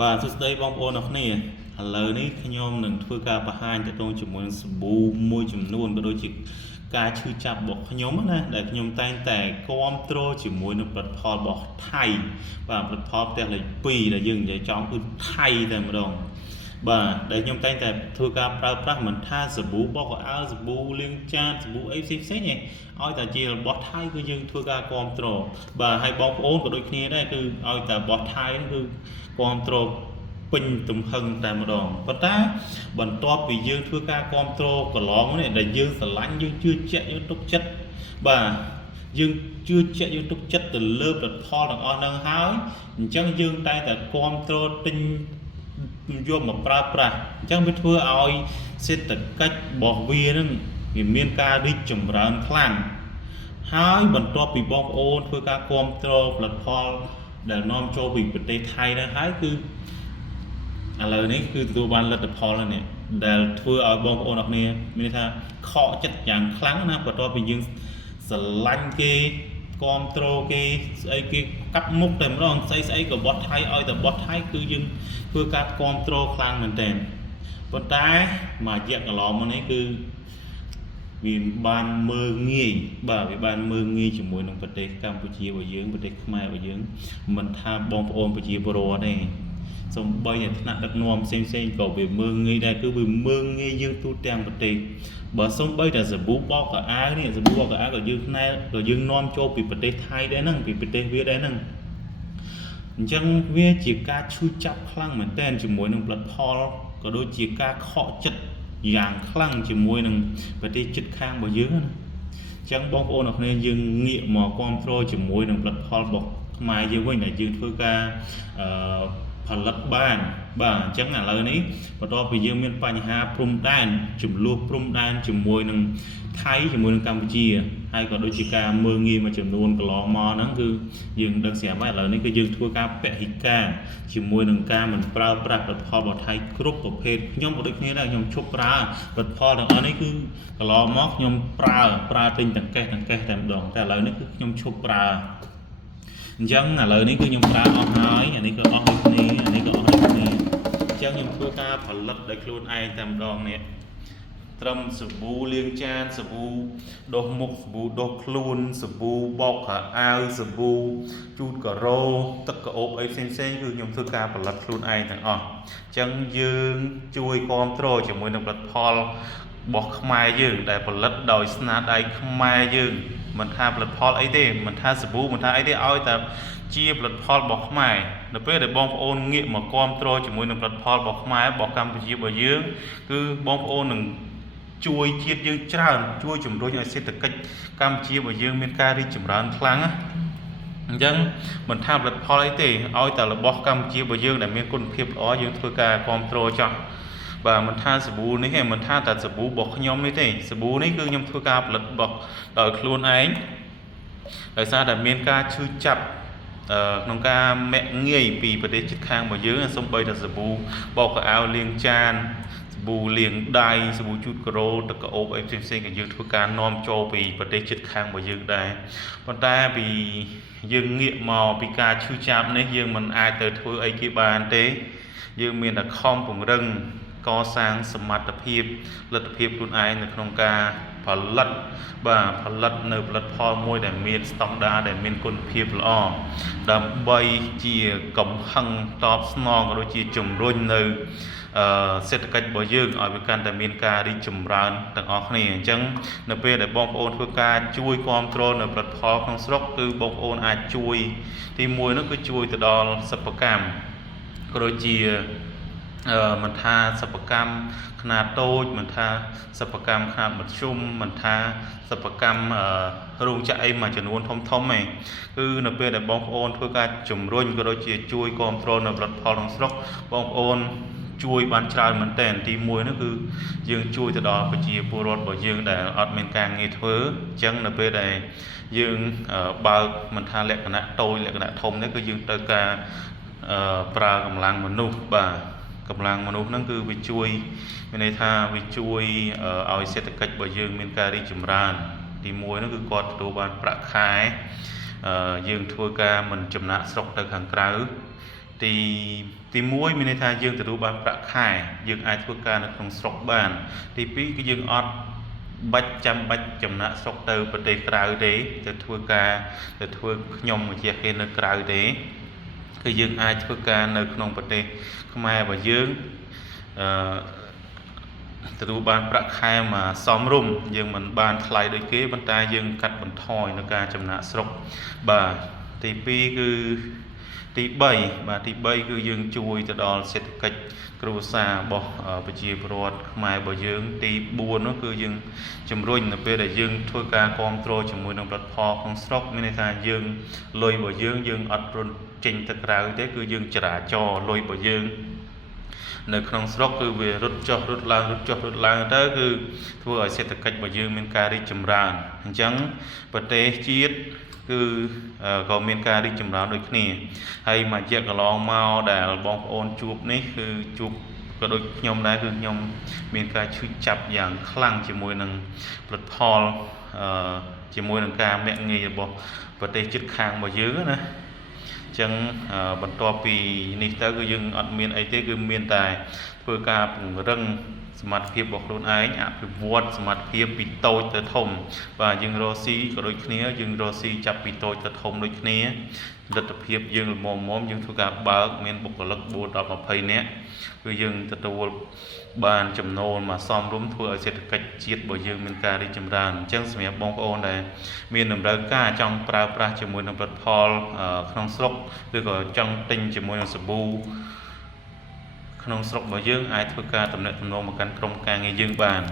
បាទសួស្តីបងប្អូនអរគ្នាឥឡូវនេះខ្ញុំនឹងធ្វើការបង្ហាញទៅក្នុងជាមួយនឹងសាប៊ូមួយចំនួនក៏ដូចជាការឈឺចាប់របស់ខ្ញុំណាដែលខ្ញុំតែងតែគ្រប់គ្រងជាមួយនឹងផលិតផលរបស់ថៃបាទផលិតផលផ្ទះលេខ2ដែលយើងនិយាយចំគឺថៃតែម្ដងបាទដែលខ្ញុំតែងតែធ្វើការប្រើប្រាស់មិនថាសាប៊ូបោកខោអាវសាប៊ូលាងចានសាប៊ូអីផ្សេងៗឯងឲ្យតែជារបស់ថៃគឺយើងធ្វើការគ្រប់គ្រងបាទហើយបងប្អូនក៏ដូចគ្នាដែរគឺឲ្យតែរបស់ថៃគឺគ្រប់គ្រងពេញទំហឹងតែម្ដងប៉ុន្តែបន្ទាប់ពីយើងធ្វើការគ្រប់គ្រងកន្លងនេះដែលយើងស្រឡាញ់យើងជឿជាក់យើងទុកចិត្តបាទយើងជឿជាក់យើងទុកចិត្តទៅលើផលិតផលទាំងអស់ហ្នឹងហើយអញ្ចឹងយើងតែតែគ្រប់គ្រងទិញយកមកប្រើប្រាស់អញ្ចឹងវាធ្វើឲ្យសេដ្ឋកិច្ចរបស់វានឹងវាមានការរីកចម្រើនខ្លាំងហើយបន្ទាប់ពីបងប្អូនធ្វើការគ្រប់គ្រងផលិតផលដែលនាំចូលពីប្រទេសថៃទៅហើយគឺឥឡូវនេះគឺទទួលបានលទ្ធផលហើយនេះដែលធ្វើឲ្យបងប្អូនអរគ្នាមានថាខកចិត្តយ៉ាងខ្លាំងណាបន្ទាប់ពីយើងស្រឡាញ់គេគ្រប់គ្រងគេស្អីគេកាប់មុខតែម្ដងស្អីក៏បោះថៃឲ្យតែបោះថៃគឺយើងធ្វើការគ្រប់គ្រងខ្លាំងមែនទែនប៉ុន្តែមួយរយៈកន្លងមកនេះគឺវាបានមើលងាយបាទវាបានមើលងាយជាមួយនឹងប្រទេសកម្ពុជារបស់យើងប្រទេសខ្មែររបស់យើងមិនថាបងប្អូនប្រជាពលរដ្ឋទេសំបីតែថ្នាក់ដឹកនាំផ្សេងក៏វាមើលងាយដែរគឺវាមើលងាយយើងទូទាំងប្រទេសបើសំបីតែសាប៊ូបោកខោអាវនេះសាប៊ូបោកខោអាវក៏យើងផ្នែកក៏យើងនាំចូលពីប្រទេសថៃដែរហ្នឹងពីប្រទេសវាដែរហ្នឹងអញ្ចឹងវាជាការឈឺចាប់ខ្លាំងមែនទែនជាមួយនឹងផលិតផលក៏ដូចជាការខកចិត្តយ៉ាងខ្លាំងជាមួយនឹងប្រទេសជិតខាងរបស់យើងណាអញ្ចឹងបងប្អូនអរគ្នាយើងងាកមកគ្រប់គ្រងជាមួយនឹងផលិតផលរបស់ខ្មែរយើងវិញដែលយើងធ្វើការផលិតបានបាទអញ្ចឹងឥឡូវនេះបន្ទាប់ពីយើងមានបញ្ហាព្រំដែនចំនួនព្រំដែនជាមួយនឹងថៃជាមួយនឹងកម្ពុជាហើយក៏ដូចជាការមើលងាយមួយចំនួនកន្លងមកហ្នឹងគឺយើងដឹងស្រាប់ហើយឥឡូវនេះគឺយើងធ្វើការពហិការជាមួយនឹងការមិនប្រើប្រាស់ផលិតផលរបស់ថៃគ្រប់ប្រភេទខ្ញុំក៏ដូចគ្នាដែរខ្ញុំឈប់ប្រើផលិតផលទាំងអស់នេះគឺកន្លងមកខ្ញុំប្រើទិញទាំងកេះតែម្ដងតែឥឡូវនេះគឺខ្ញុំឈប់ប្រើអញ្ចឹងឥឡូវនេះគឺខ្ញុំប្រើអស់ហើយអានេះក៏អស់ដូចគ្នាអានេះក៏អស់ដូចគ្នាអញ្ចឹងខ្ញុំធ្វើការផលិតដោយខ្លួនឯងតែម្ដងនេះត្រឹមសាប៊ូលាងចានសាប៊ូដុសមុខសាប៊ូដុសខ្លួនសាប៊ូបោកខោអាវសាប៊ូជូតការ៉ូទឹកក្អូបអីផ្សេងគឺខ្ញុំធ្វើការផលិតខ្លួនឯងទាំងអស់អញ្ចឹងយើងជួយគ្រប់គ្រងជាមួយនឹងផលិតផលរបស់ខ្មែរយើងដែលផលិតដោយស្នាដៃខ្មែរយើងមិនថាផលិតផលអីទេមិនថាសាប៊ូមិនថាអីទេឲ្យតែជាផលិតផលរបស់ខ្មែរនៅពេលដែលបងប្អូនងាកមកគ្រប់គ្រងជាមួយនឹងផលិតផលរបស់ខ្មែររបស់កម្ពុជារបស់យើងគឺបងប្អូននឹងជួយជាតិយើងច្រើនជួយជំរុញឲ្យសេដ្ឋកិច្ចកម្ពុជារបស់យើងមានការរីកចម្រើនខ្លាំងណាអញ្ចឹងមិនថាផលិតផលអីទេឲ្យតែរបស់កម្ពុជារបស់យើងដែលមានគុណភាពល្អយើងធ្វើការគ្រប់គ្រងចោះបាទមិនថាសាប៊ូនេះទេមិនថាតែសាប៊ូរបស់ខ្ញុំនេះទេសាប៊ូនេះគឺខ្ញុំធ្វើការផលិតរបស់ដោយខ្លួនឯងដោយសារតែមានការឈឺចាប់ក្នុងការមាក់ងាយពីប្រទេសជិតខាងរបស់យើងសូម្បីតែសាប៊ូបោកខោអាវលាងចានសាប៊ូលាងដៃសាប៊ូជូតការ៉ូទឹកក្អូបអីផ្សេងក៏យើងធ្វើការនាំចូលពីប្រទេសជិតខាងរបស់យើងដែរប៉ុន្តែពីយើងងាកមកពីការឈឺចាប់នេះយើងមិនអាចទៅធ្វើអីគេបានទេយើងមានតែខំពង្រឹងកសាងសមត្ថភាពលទ្ធភាពខ្លួនឯងនៅក្នុងការផលិតនៅផលិតផលមួយដែលមានស្តង់ដារដែលមានគុណភាពល្អដើម្បីជាកំហឹងតបស្នងក៏ដូចជាជំរុញនៅសេដ្ឋកិច្ចរបស់យើងឲ្យវាកាន់តែមានការរីកចម្រើនទាំងអស់គ្នាអញ្ចឹងនៅពេលដែលបងប្អូនធ្វើការជួយគ្រប់គ្រងនៅផលិតផលក្នុងស្រុកគឺបងប្អូនអាចជួយទីមួយនោះគឺជួយទៅដល់សិប្បកម្មក៏ដូចជាមិនថាសិប្បកម្មខ្នាតតូចមិនថាសិប្បកម្មខ្នាតមធ្យមមិនថាសិប្បកម្មរោងចក្រអីមួយចំនួនធំឯងគឺនៅពេលដែលបងប្អូនធ្វើការជំរុញក៏ដូចជាជួយគ្រប់គ្រងនៅផលិតផលក្នុងស្រុកបងប្អូនជួយបានច្រើនមែនទែនទីមួយនោះគឺយើងជួយទៅដល់ប្រជាពលរដ្ឋរបស់យើងដែលអត់មានការងារធ្វើអញ្ចឹងនៅពេលដែលយើងបើកមិនថាលក្ខណៈតូចលក្ខណៈធំនេះគឺយើងត្រូវការប្រើកម្លាំងមនុស្សបាទកម្លាំងមនុស្សហ្នឹងគឺវាជួយមានន័យថាវាជួយឲ្យសេដ្ឋកិច្ចរបស់យើងមានការរីកចម្រើនទីមួយនោះគឺគាត់ទទួលបានប្រាក់ខែយើងធ្វើការមិនចំណាក់ស្រុកទៅខាងក្រៅ ទី1មានន័យថាយើងទទួលបានប្រាក់ខែយើងអាចធ្វើការនៅក្នុងស្រុកបានទី2គឺយើងអត់ចាំបាច់ចំណាក់ស្រុកទៅប្រទេសក្រៅទេទៅធ្វើខ្ញុំម្ចាស់គេនៅក្រៅទេគឺយើងអាចធ្វើការនៅក្នុងប្រទេសខ្មែររបស់យើងទទួលបានប្រាក់ខែមកសមរម្យយើងមិនបានថ្លៃដូចគេប៉ុន្តែយើងកាត់បន្ថយនៅការចំណាក់ស្រុកបាទទី2គឺទី3គឺយើងជួយទៅដល់សេដ្ឋកិច្ចគ្រួសាររបស់ប្រជាពលរដ្ឋខ្មែររបស់យើងទី4នោះគឺយើងជំរុញនៅពេលដែលយើងធ្វើការគ្រប់គ្រងជាមួយនឹងផលិតផលក្នុងស្រុកមានន័យថាយើងលុយរបស់យើងអត់រុនចេញទៅក្រៅទេគឺយើងចរាចរលុយរបស់យើងនៅក្នុងស្រុកគឺវារត់ចុះរត់ឡើងទៅគឺធ្វើឲ្យសេដ្ឋកិច្ចរបស់យើងមានការរីកចម្រើនអញ្ចឹងប្រទេសជាតិគឺក៏មានការរីកចម្រើនដូចគ្នាហើយមួយរយៈកន្លងមកដែលបងប្អូនជួបនេះគឺជួបក៏ដូចខ្ញុំដែរគឺខ្ញុំមានការឈឺចាប់យ៉ាងខ្លាំងជាមួយនឹងផលិតផលជាមួយនឹងការមាក់ងាយរបស់ប្រទេសជិតខាងរបស់យើងណាចឹងបន្ទាប់ពីនេះទៅគឺយើងអត់មានអីទេគឺមានតែធ្វើការពង្រឹងសមត្ថភាពរបស់ខ្លួនឯងអភិវឌ្ឍសមត្ថភាពពីតូចទៅធំបាទយើងរកស៊ីក៏ដូចគ្នាយើងរកស៊ីចាប់ពីតូចទៅធំដូចគ្នាលទ្ធភាពយើងល្មមយើងធ្វើការបើកមានបុគ្គលិក4 10 20នាក់គឺយើងទទួលបានចំណូលមកសមរម្យធ្វើឲ្យសេដ្ឋកិច្ចជាតិរបស់យើងមានការរីកចម្រើនអញ្ចឹងសម្រាប់បងប្អូនដែលមានតម្រូវការចង់ប្រើប្រាស់ជាមួយនឹងផលិតផលក្នុងស្រុកឬក៏ចង់ទិញជាមួយនឹងសាប៊ូក្នុងស្រុករបស់យើងអាចធ្វើការទំនាក់ទំនងមកកាន់ក្រុមការងារយើងបាន